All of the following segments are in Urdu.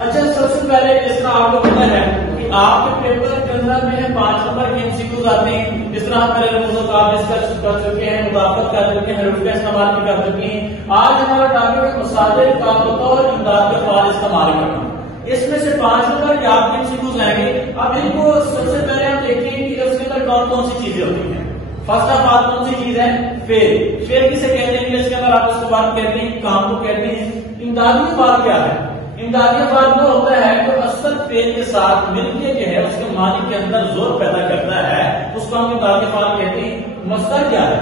اچھا سب سے پہلے اس طرح آپ کو پتا ہے کہ آپ کے پیپر کے اندر میں 5 نمبر کے MCQs آتے ہیں. اس طرح پہلے رموز کا ڈسکس کر چکے ہیں, مدافعت کر چکے ہیں, حروف کا استعمال بھی کر چکے ہیں. آج ہمارا ٹاپک ہے مصادر کا بطور امداد کے فعال استعمال کرنا. اس میں سے 5 نمبر کے آپ کے MCQs آئیں گے. اب ان کو سب سے پہلے ہم دیکھیں کہ اس کے اندر کون کون سی چیزیں ہوتی ہیں. فرسٹ آف آل کون سی چیز ہے؟ فعل. فعل کسے کہتے ہیں؟ اس کے اندر آپ اس کو بات کہتے ہیں, کام کو کہتے ہیں. امدادی افعال کیا ہے؟ امدادی افعال وہ ہوتا ہے جو اصل فعل کے ساتھ مل کے جو ہے اس کے معنی کے اندر زور پیدا کرتا ہے, اس کو ہم امدادی افعال کہتے ہیں. مصدر کیا ہے؟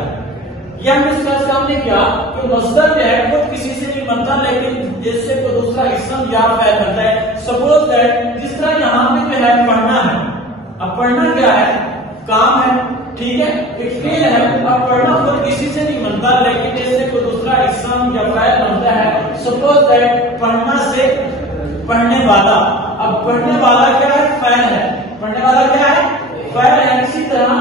یہ ہم اس کا کام نے کیا کہ مصدر جو ہے وہ کسی سے نہیں بنتا لیکن جس سے کوئی دوسرا اسم یا فعل بنتا ہے. سپوز دیٹ جس طرح یہاں پہ جو ہے پڑھنا ہے. اب پڑھنا کیا ہے؟ کام ہے, ٹھیک ہے, ایک فعل ہے. اب پڑھنا خود کسی سے نہیں بنتا لیکن جس سے کوئی دوسرا اسم یا فعل بنتا ہے. سپوز دیٹ پڑھنا سے پڑھنے والا. اب پڑھنے والا کیا ہے؟ فعل ہے. پڑھنے والا کیا ہے؟ فعل ہے. اسی طرح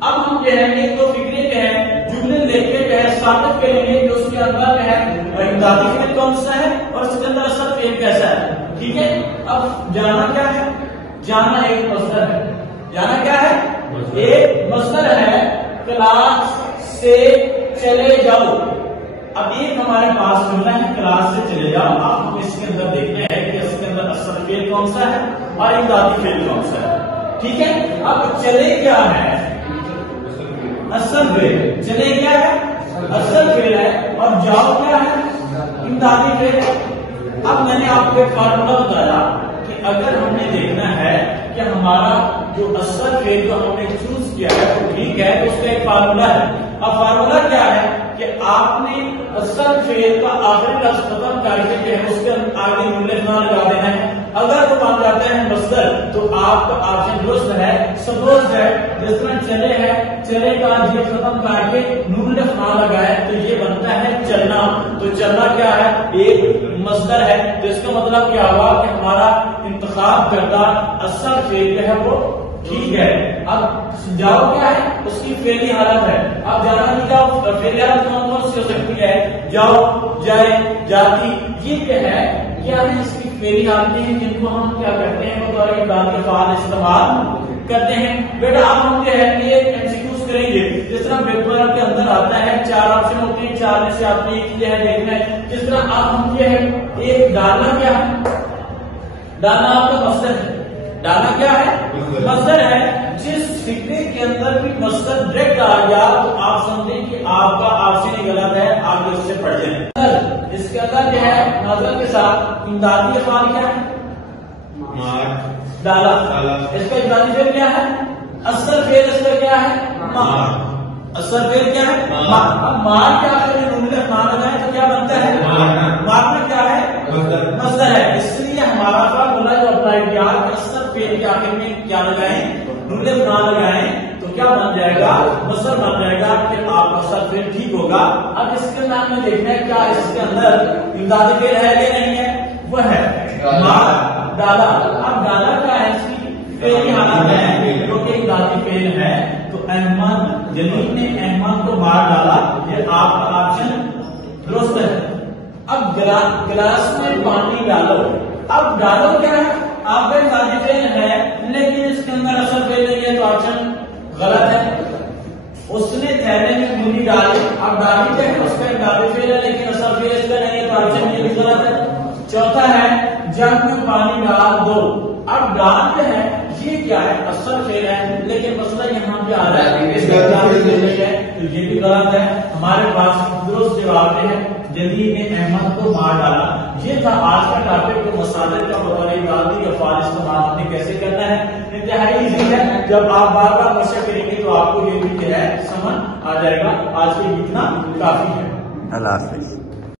اب ہم جو ہے یہ دو فکرے جو ہے جملے لے کے جو ہے ثابت کریں گے کہ اس کے اندر جو ہے امدادی فعل کون سا ہے اور اس کے اندر اصل فعل کیسا ہے. ٹھیک ہے. اب جانا کیا ہے؟ جانا ایک مصدر ہے. جانا کیا ہے؟ ایک مصدر ہے. کلاس سے چلے جاؤ. اب ایک ہمارے پاس جملہ ہے کلاس سے چلے جاؤ. آپ کو اس کے اندر دیکھنا ہے کہ اس کے اندر اصل فعل کون سا ہے اور امدادی فعل کون سا ہے. ٹھیک ہے. اب چلے کیا ہے؟ اصل فعل. چلے کیا ہے؟ اصل فعل ہے. اور جاؤ کیا ہے؟ امدادی فعل ہے. اب میں نے آپ کو ایک فارمولا بتایا کہ اگر ہم نے دیکھنا ہے کہ ہمارا جو اصل فعل جو ہم نے چوز کیا ہے وہ ٹھیک ہے تو اس کا ایک فارمولا ہے. اب فارمولا کیا ہے کہ آپ نے اصل فعل کا آخری لفظ ختم کر کے اس کے آگے جملے نہ لگا دینا ہے. اگر وہ بن جاتے ہیں مصدر تو آپ کا آپشن درست ہے. سپوز ہے جس طرح چلے ہے, چلے کا یہ ختم کر کے نون لفظ نہ لگائے تو یہ بنتا ہے چلنا. تو چلنا کیا ہے؟ ایک مصدر ہے. تو اس کا مطلب کیا ہوا کہ ہمارا انتخاب کردہ اصل فعل جو ہے وہ ٹھیک ہے. اب جاؤ کیا ہے؟ اس کی فعلی حالت ہے. اب جانا نہیں جاؤ فعلی حالت کون کون سی ہو سکتی ہے؟ جاؤ, جائے, جاتی. یہ کیا ہے؟ کیا ہے اس کی فعلی حالتیں ہیں جن کو ہم کیا کرتے ہیں بطور امداد کے فعال استعمال کرتے ہیں. بیٹا اب ہم جو ہے یہ MCQs کریں گے. جس طرح پیپر کے اندر آتا ہے 4 آپشن ہوتے ہیں, 4 میں سے آپ نے ایک جو ہے دیکھنا ہے. جس طرح اب ہم جو ہے ایک ڈالنا کیا ہے؟ ڈالنا آپ کا مصدر ہے. ڈالنا کیا ہے؟ مصدر ہے. جس فکرے کے اندر بھی مصدر ڈائریکٹ آ گیا تو آپ سمجھیں کہ آپ کا آپشن ہی غلط ہے, آپ اس سے پڑھ جائیں. اس کے اندر جو ہے نظر کے ساتھ امدادی افعال کیا ہے؟ ڈالا. اس کا امدادی فعل کیا ہے؟ اصل فعل. اس کا کیا ہے؟ مار. اصل فعل کیا ہے؟ مار. اب مار کے آخر میں نون لفظ نہ لگائے تو کیا بنتا ہے؟ مارنا کیا ہے؟ مصدر ہے. اس لیے ہمارا فارمولا جو اپلائی کیا کہ اصل فعل کے آخر میں کیا لگائیں؟ نون لفظ نہ لگائیں تو کیا بن جائے گا؟ مصدر بن جائے گا کہ آپ کا اصل فعل ٹھیک ہوگا. اب اس کے نام میں دیکھنا ہے کیا اس کے اندر امدادی فعل ہے یا نہیں ہے. وہ ہے مار, ڈالا. اب ڈالا کا ہے اس کی فعلی حالت ہے جو کہ امدادی فعل ہے. تو احمد جلیل نے احمد کو مار ڈالا. یہ آپ کا آپشن درست ہے. اب گلاس میں پانی ڈالو. اب ڈالو کیا ہے؟ آپ کا امدادی فعل ہے لیکن اس کے اندر اصل فعل نہیں ہے تو آپشن غلط ہے. اس نے تھیلے میں بوندی ڈالی. اب ڈالی کیا ہے؟ اس کا امدادی فعل ہے لیکن اصل فعل اس کا نہیں ہے تو آپشن یہ بھی غلط ہے. چوتھا ہے جگ میں پانی ڈال دو. اب ڈال جو ہے یہ کیا ہے؟ اصل فعل ہے لیکن مسئلہ یہاں پہ آ رہا ہے اس کا امدادی فعل ہے تو یہ بھی غلط ہے. ہمارے پاس درست جواب ہے جلیل نے احمد کو مار ڈالا. یہ تھا آج کا ٹاپک کہ مصادر کا بطور امدادی افعال استعمال ہمیں کیسے کرنا ہے. انتہائی ایزی ہے. جب آپ بار بار مشق کریں گے تو آپ کو یہ بھی جو ہے سمجھ آ جائے گا. آج کے اتنا کافی ہے. اللہ حافظ.